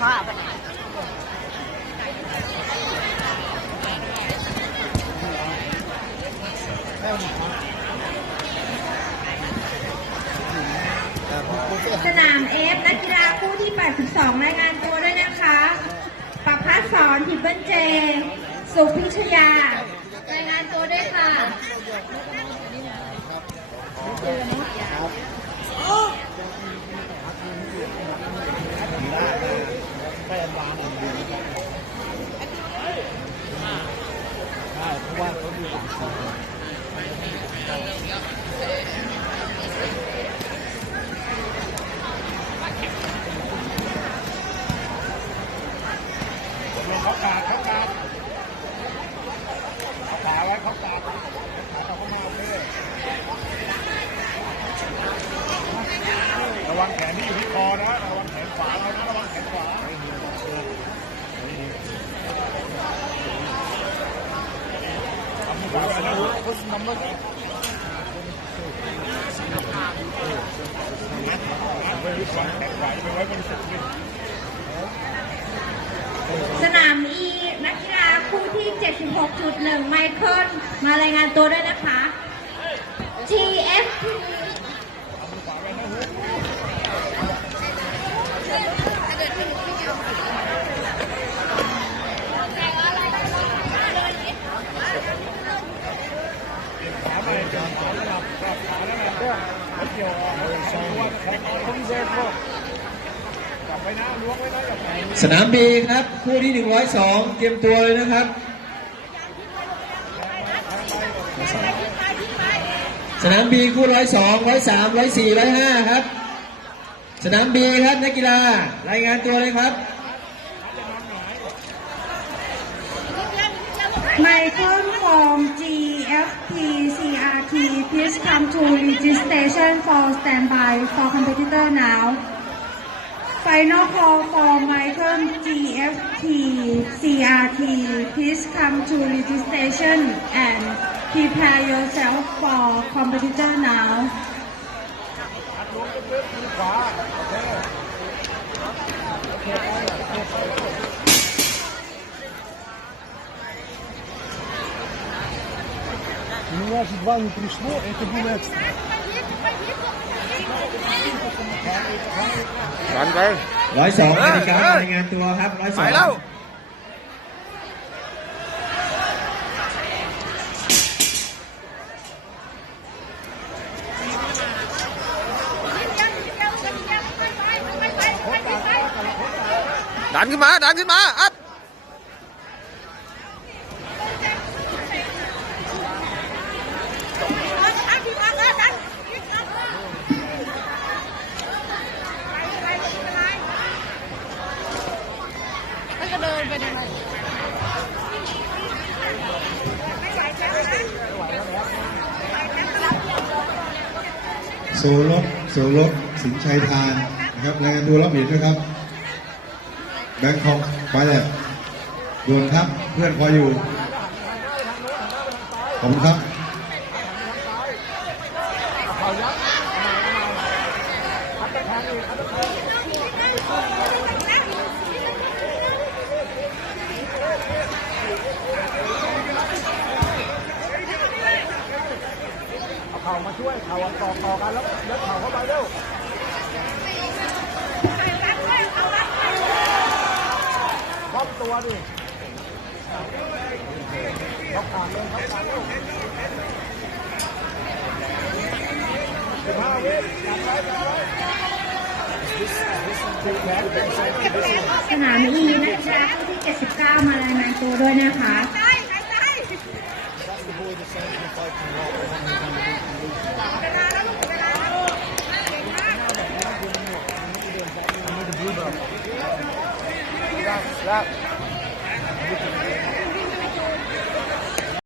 ผ้าไปไหนสนามเอฟนักกีฬาคู่ที่ 82 รายงานตัวด้วยนะคะ ประพัฒสอนทิเบิลเจ สุพิชยา รายงานตัวด้วยค่ะ เขากาดเขากาดเขาขาไว้เขากาดเขาเข้ามาเพื่อระวังแขนที่อยู่ที่คอนะ ระวังแขนขวาเลยนะ ระวังแขนขวาทำมือขวา ไปนะพุทธนำมือไปไว้แขนขวาไปไว้บนสุดนี่สนามอีนักกีฬาคู่ที่ 76.1 ไมเคิลมารายงานตัวด้วยนะคะ TFP ขาไปขาขาระดับขาแล้วนะไม่เกี่ยวอะสองตัวแขนต้องเซฟจับไว้นะล้วงไว้นะอย่าไป สนามบีครับ คู่ที่ 102 เตรียมตัวเลยนะครับ สนามบีคู่ 102 103 104 105 ครับ สนามบีครับนักกีฬารายงานตัวเลยครับ Michael from GFT CRT please come to registration for standby for competitor now. Final call for Michael GFT CRT please come to registration and prepare yourself for competitor now У меня же два не пришло, это было экстра. ดันไป 102นาฬิการายงานตัวครับ ไปแล้ว 102 ดันขึ้นมา ดันขึ้นมา อัพ โซลบโซลบสินชัยทานนะครับรายงานตัวรับเหรียญด้วยครับ แบงคอกไปเลยด่วนครับ เพื่อนคอยอยู่ ขอบคุณครับ เข่ามาช่วยเข่าต่อต่อกันแล้วแล้วเข่าเข้าไปเร็วล่อมตัวดิเขาผ่านเลยเขาผ่านเร็วสิบห้าวิจับไว้จับไว้ขนตีแขนตีแขนสนามอีนักกีฬาคู่ที่ 79 มารายงานตัวด้วยนะคะ แล้ว